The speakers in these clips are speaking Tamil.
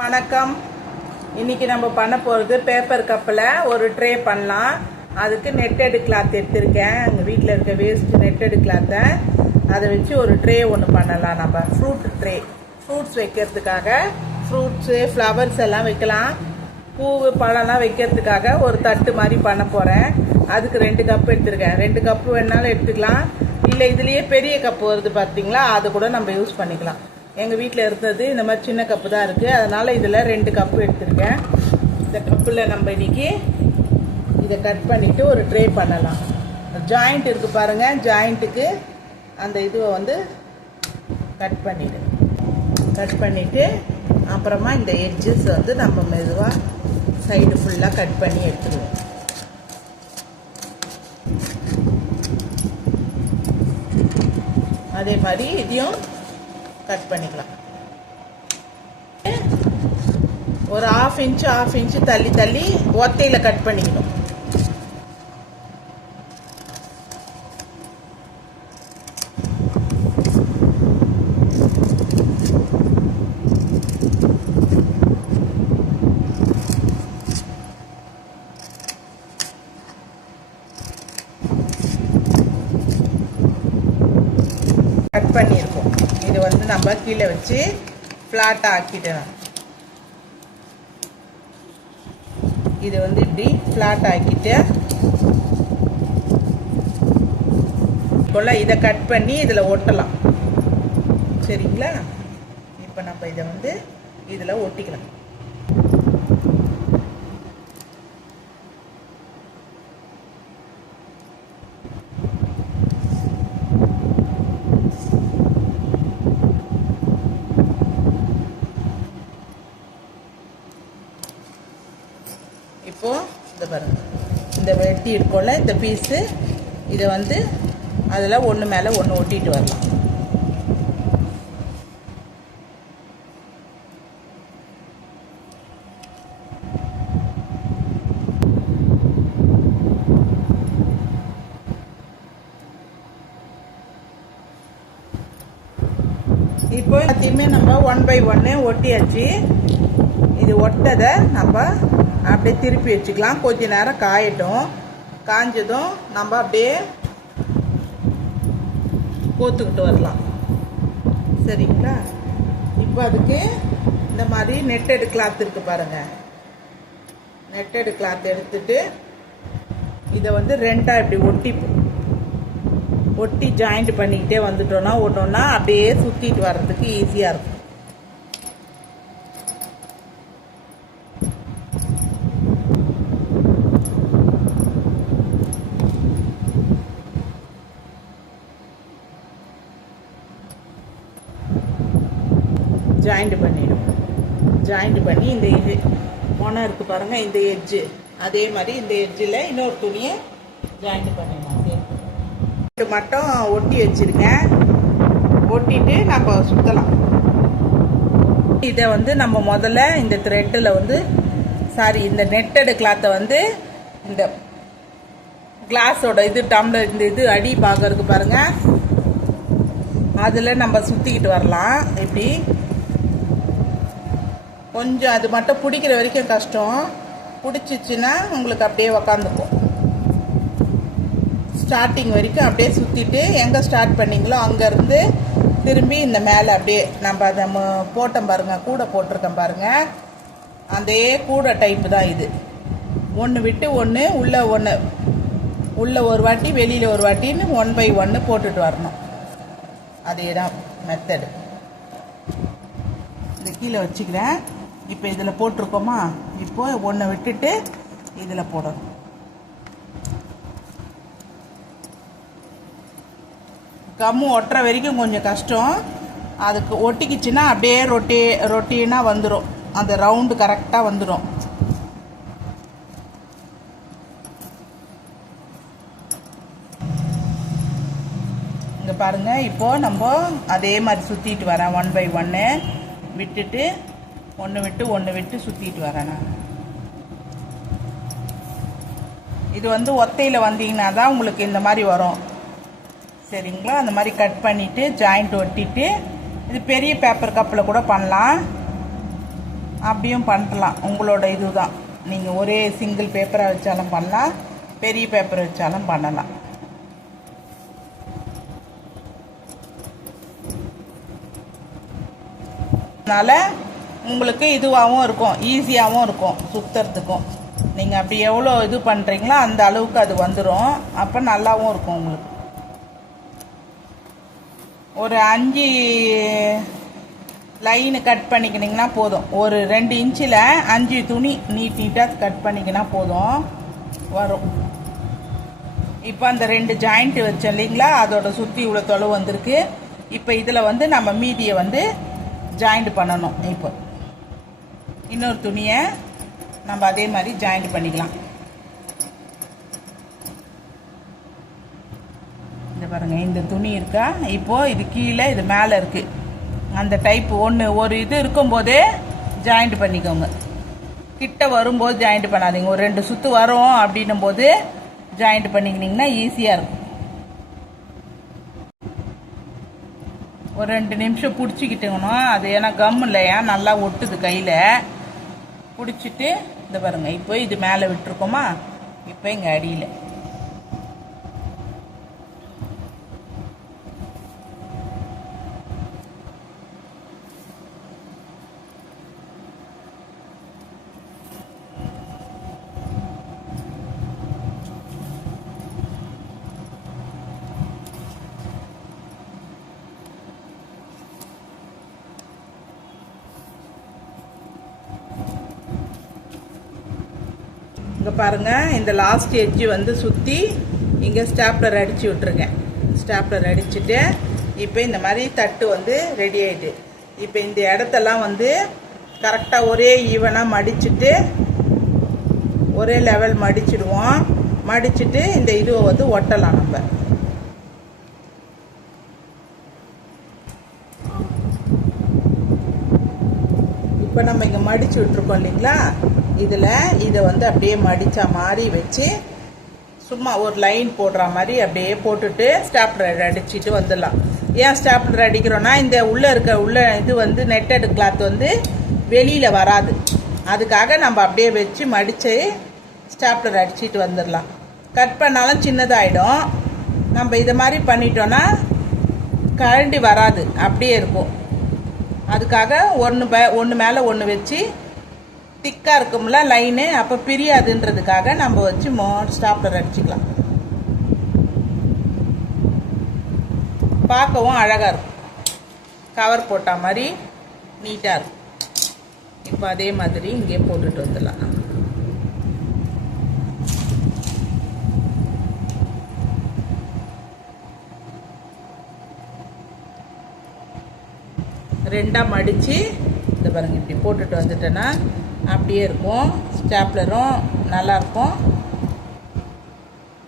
வணக்கம். இன்னைக்கு நம்ம பண்ண போகிறது பேப்பர் கப்பில் ஒரு ட்ரே பண்ணலாம். அதுக்கு நெட்டடு கிளாத் எடுத்திருக்கேன். எங்கள் வீட்டில் இருக்க வேஸ்ட் நெட்டடு கிளாத்தை அதை வச்சு ஒரு ட்ரே ஒன்று பண்ணலாம் நம்ம. Fruit tray fruits fruits flowers flowers எல்லாம் வைக்கலாம். பூவு பழம்லாம் வைக்கிறதுக்காக ஒரு தட்டு மாதிரி பண்ண போகிறேன் அதுக்கு ரெண்டு கப் எடுத்துருக்கேன். ரெண்டு கப்பு வேணாலும் எடுத்துக்கலாம். இல்லை இதுலேயே பெரிய கப்பு வருது பார்த்தீங்களா அது கூட நம்ம யூஸ் பண்ணிக்கலாம். எங்கள் வீட்டில் இருந்தது இந்த மாதிரி சின்ன கப்பு தான் இருக்குது அதனால் இதில் ரெண்டு கப்பு எடுத்துருக்கேன். இந்த கப்பில் நம்ம இன்னைக்கு இதை கட் பண்ணிவிட்டு ஒரு ட்ரே பண்ணலாம். ஜாயிண்ட் இருக்குது பாருங்கள் ஜாயிண்ட்டுக்கு அந்த இதுவை வந்து கட் பண்ணிவிடு கட் பண்ணிவிட்டு அப்புறமா இந்த எட்ஜஸ் வந்து நம்ம மெதுவாக சைடு ஃபுல்லாக கட் பண்ணி எடுத்துருவோம். அதே மாதிரி இதையும் கட் பண்ணிக்கலாம். ஒரு ஆஃப் இன்ச்சு ஆஃப் இன்ச்சு தள்ளி தள்ளி ஒத்தையில் கட் பண்ணிக்கணும் கட் பண்ணியிருக்கோம் இது வந்து நம்ம கீழே வச்சு ஃப்ளாட்டாக ஆக்கிடலாம் இதை வந்து இப்படி ஃப்ளாட் ஆக்கிட்டு கொள்ள இதை கட் பண்ணி இதில் ஒட்டலாம். சரிங்களா? இப்போ நம்ம இதை வந்து இதில் ஒட்டிக்கலாம் இப்போ இந்த பாருங்க இந்த வெட்டி இருக்கோம்ல இந்த பீஸு இதை வந்து அதில் ஒன்று மேலே ஒன்று ஒட்டிட்டு வரலாம். இப்போ எல்லாத்தையுமே நம்ம ஒன் பை ஒன்று ஒட்டியாச்சு. இது ஒட்டதை நம்ம அப்படியே திருப்பி வச்சுக்கலாம். கொஞ்ச நேரம் காயட்டும். காஞ்சதும் நம்ம அப்படியே கோத்துக்கிட்டு வரலாம். சரிங்களா? இப்போ அதுக்கு இந்த மாதிரி நெட்டடு கிளாத் இருக்கு பாருங்க. நெட்டடு கிளாத் எடுத்துட்டு இதை வந்து ரெண்டாக இப்படி ஒட்டி ஒட்டி ஜாயிண்ட் பண்ணிக்கிட்டே வந்துட்டோம்னா ஒட்டோன்னா அப்படியே சுற்றிட்டு வர்றதுக்கு ஈஸியாக இருக்கும். ஜாயிண்ட் பண்ணிடும். ஜாயிண்ட் பண்ணி இந்த இது மொனை இருக்குது பாருங்கள் இந்த எட்ஜு அதே மாதிரி இந்த எட்ஜில் இன்னொரு துணியை ஜாயிண்ட் பண்ணிடலாம். ரெண்டு மட்டும் ஒட்டி வச்சுருக்கேன். ஒட்டிட்டு நம்ம சுற்றலாம் இதை வந்து நம்ம முதல்ல இந்த த்ரெட்டில் வந்து சாரி இந்த நெட்டடு கிளாத்தை வந்து இந்த கிளாஸோட இது டம்ளர் இந்த இது அடி பார்க்கறதுக்கு பாருங்கள் அதில் நம்ம சுற்றிக்கிட்டு வரலாம். இப்படி கொஞ்சம் அது மட்டும் பிடிக்கிற வரைக்கும் கஷ்டம். பிடிச்சிச்சின்னா உங்களுக்கு அப்படியே உக்காந்துக்கும். ஸ்டார்டிங் வரைக்கும் அப்படியே சுற்றிட்டு எங்கே ஸ்டார்ட் பண்ணீங்களோ அங்கேருந்து திரும்பி இந்த மேலே அப்படியே நம்ம அதை போட்டோம் பாருங்கள் கூடை போட்டிருக்கோம் பாருங்கள் அதே கூடை டைப்பு தான் இது. ஒன்று விட்டு ஒன்று உள்ளே ஒன்று உள்ளே ஒரு வாட்டி வெளியில் ஒரு வாட்டின்னு ஒன் பை ஒன்று போட்டுட்டு வரணும். அதே தான் மெத்தடு இந்த கீழே வச்சுக்கிறேன். இப்போ இதில் போட்டிருக்கோமா? இப்போ ஒன்றை விட்டுட்டு இதில் போடணும். கம்மு ஒட்டுற வரைக்கும் கொஞ்சம் கஷ்டம். அதுக்கு ஒட்டிக்கிச்சுன்னா அப்படியே ரொட்டி ரொட்டீனாக வந்துடும் அந்த ரவுண்டு கரெக்டாக வந்துடும் இங்கே பாருங்கள் இப்போது நம்ம அதே மாதிரி சுற்றிட்டு வரேன் ஒன் பை ஒன்று விட்டுட்டு ஒன்று விட்டு ஒன்று விட்டு சுற்றிட்டு வரேன் நான். இது வந்து ஒத்தையில் வந்தீங்கன்னா தான் உங்களுக்கு இந்த மாதிரி வரும். சரிங்களா? அந்த மாதிரி கட் பண்ணிவிட்டு ஜாயிண்ட் ஒட்டிட்டு இது பெரிய பேப்பர் கப்பில் கூட பண்ணலாம். அப்படியும் பண்ணலாம். உங்களோட இது தான் நீங்கள் ஒரே சிங்கிள் பேப்பரை வச்சாலும் பண்ணலாம். பெரிய பேப்பர் வச்சாலும் பண்ணலாம். அதனால் உங்களுக்கு இதுவாகவும் இருக்கும் ஈஸியாகவும் இருக்கும் சுற்றுறதுக்கும் நீங்கள் அப்படி எவ்வளோ இது பண்ணுறீங்களோ அந்த அளவுக்கு அது வந்துடும் அப்போ நல்லாவும் இருக்கும் உங்களுக்கு. ஒரு அஞ்சு லைனு கட் பண்ணிக்கினிங்கன்னா போதும். ஒரு ரெண்டு இன்ச்சில் அஞ்சு துணி நீட் நீட்டாக கட் பண்ணிக்கினா போதும். வரும். இப்போ அந்த ரெண்டு ஜாயிண்ட் வச்சோம் இல்லைங்களா? அதோட சுற்றி இவ்வளோ தொலைவு வந்திருக்கு. இப்போ இதில் வந்து நம்ம மீதியை வந்து ஜாயிண்ட் பண்ணணும். இப்போ இன்னொரு துணியை நம்ம அதே மாதிரி ஜாயிண்ட் பண்ணிக்கலாம். இந்த பாருங்க இந்த துணி இருக்கா? இப்போ இது கீழே இது மேலே இருக்கு. அந்த டைப் ஒன்று ஒரு இது இருக்கும்போதே ஜாயிண்ட் பண்ணிக்கோங்க. கிட்ட வரும்போது ஜாயிண்ட் பண்ணாதீங்க. ஒரு ரெண்டு சுற்று வரும் அப்படின்னும் போது ஜாயிண்ட் பண்ணிக்கினீங்கன்னா ஈஸியாக இருக்கும். ஒரு ரெண்டு நிமிஷம் பிடிச்சிக்கிட்டோங்கன்னா அது ஏன்னா கம் இல்லையா? நல்லா ஒட்டுது கையில். பிடிச்சிட்டு இந்த பாருங்கள் இப்போ இது மேலே விட்டுருக்கோமா? இப்போ இங்கே அடியில். இப்போ பாருங்கள் இந்த லாஸ்ட் எட்ஜு வந்து சுற்றி இங்கே ஸ்டாப்லர் அடித்து விட்ருக்கேன் ஸ்டாப்லர் அடிச்சுட்டு இப்போ இந்த மாதிரி தட்டு வந்து ரெடி ஆகிட்டு இப்போ இந்த இடத்தெல்லாம் வந்து கரெக்டாக ஒரே ஈவனாக மடிச்சுட்டு ஒரே லெவல் மடிச்சிடுவோம். மடிச்சுட்டு இந்த இதுவை வந்து ஒட்டலாம் நம்ம. இப்போ நம்ம இங்கே மடிச்சு விட்ருக்கோம் இல்லைங்களா? இதில் இதை வந்து அப்படியே மடித்தா மாதிரி வச்சு சும்மா ஒரு லைன் போடுற மாதிரி அப்படியே போட்டுட்டு ஸ்டாப்லர் அடிச்சுட்டு வந்துடலாம். ஏன் ஸ்டாப்லர் அடிக்கிறோன்னா இந்த உள்ளே இருக்க உள்ள இது வந்து நெட்டட் கிளாத் வந்து வெளியில் வராது. அதுக்காக நம்ம அப்படியே வச்சு மடித்து ஸ்டாப்லர் அடிச்சிட்டு வந்துடலாம். கட் பண்ணாலும் சின்னதாகிடும் நம்ம இதை மாதிரி பண்ணிட்டோன்னா கழண்டி வராது. அப்படியே இருக்கும். அதுக்காக ஒன்று ப ஒன்று மேலே ஒன்று வச்சு திக்காக இருக்கும்ல லைனு அப்போ பிரியாதுன்றதுக்காக நம்ம வச்சு மோ ஸ்டாப்லர் அடிச்சுக்கலாம். பார்க்கவும் அழகாக இருக்கும். கவர் போட்ட மாதிரி நீட்டாக இருக்கும். இப்போ அதே மாதிரி இங்கே போட்டுட்டு வந்துடலாம். ரெண்டாக மடித்து இந்த பாருங்கள் இப்படி போட்டுட்டு வந்துட்டேன்னா அப்படியே இருக்கும். ஸ்டாப்லரும் நல்லாயிருக்கும்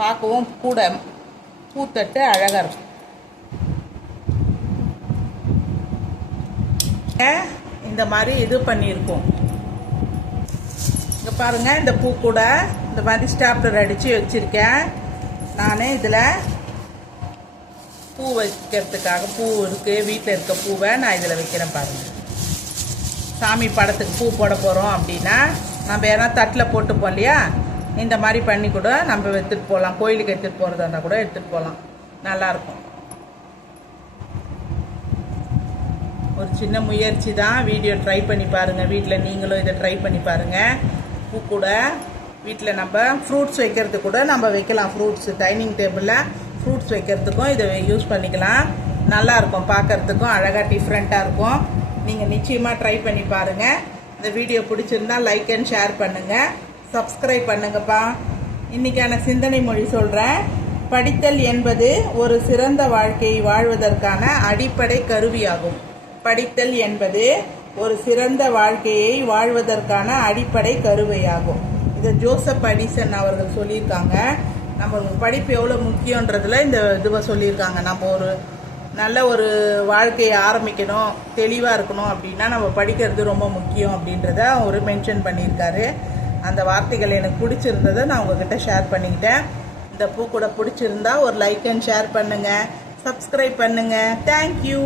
பார்க்கவும் கூட பூத்தட்டு அழகாக இருக்கும். இந்த மாதிரி இது பண்ணியிருக்கோம். இங்கே பாருங்கள் இந்த பூ கூட இந்த மாதிரி ஸ்டாப்லர் அடித்து வச்சுருக்கேன். நான் இதில் பூ வைக்கிறதுக்காக பூ இருக்குது வீட்டில் இருக்க பூவை நான் இதில் வைக்கிறேன் பாருங்கள் சாமி படத்துக்கு பூ போட போகிறோம் அப்படின்னா நம்ம எதனா தட்டில் போட்டுப்போம் இல்லையா? இந்த மாதிரி பண்ணி கூட நம்ம எடுத்துகிட்டு போகலாம் கோயிலுக்கு எடுத்துகிட்டு போகிறதா இருந்தால் கூட எடுத்துகிட்டு போகலாம் நல்லாயிருக்கும் ஒரு சின்ன முயற்சி தான். வீடியோ ட்ரை பண்ணி பாருங்கள் வீட்டில் நீங்களும் இதை ட்ரை பண்ணி பாருங்கள் பூ கூட வீட்டில் நம்ம ஃப்ரூட்ஸ் வைக்கிறது கூட நம்ம வைக்கலாம். ஃப்ரூட்ஸ் டைனிங் டேபிளில் ஃப்ரூட்ஸ் வைக்கிறதுக்கும் இதை யூஸ் பண்ணிக்கலாம். நல்லா இருக்கும். பார்க்கறதுக்கும் அழகாக டிஃப்ரெண்ட்டாக இருக்கும். நீங்கள் நிச்சயமாக ட்ரை பண்ணி பாருங்கள் இந்த வீடியோ பிடிச்சிருந்தா லைக் அண்ட் ஷேர் பண்ணுங்கள் சப்ஸ்கிரைப் பண்ணுங்கப்பா. இன்றைக்கான சிந்தனை மொழி சொல்கிறேன் படித்தல் என்பது ஒரு சிறந்த வாழ்க்கையை வாழ்வதற்கான அடிப்படை கருவியாகும். படித்தல் என்பது ஒரு சிறந்த வாழ்க்கையை வாழ்வதற்கான அடிப்படை கருவையாகும். இதை ஜோசப் அடிசன் அவர்கள் சொல்லியிருக்காங்க. நம்ம படிப்பு எவ்வளோ முக்கியன்றதில் இந்த இதுவை சொல்லியிருக்காங்க. நம்ம ஒரு நல்ல ஒரு வாழ்க்கையை ஆரம்பிக்கணும் தெளிவாக இருக்கணும் அப்படின்னா நம்ம படிக்கிறது ரொம்ப முக்கியம் அப்படின்றத அவர் மென்ஷன் பண்ணியிருக்காரு. அந்த வார்த்தைகள் எனக்கு பிடிச்சிருந்ததை நான் உங்ககிட்ட ஷேர் பண்ணிக்கிட்டேன். இந்த பூ கூட பிடிச்சிருந்தா ஒரு லைக் அண்ட் ஷேர் பண்ணுங்கள் சப்ஸ்கிரைப் பண்ணுங்கள் தேங்க்யூ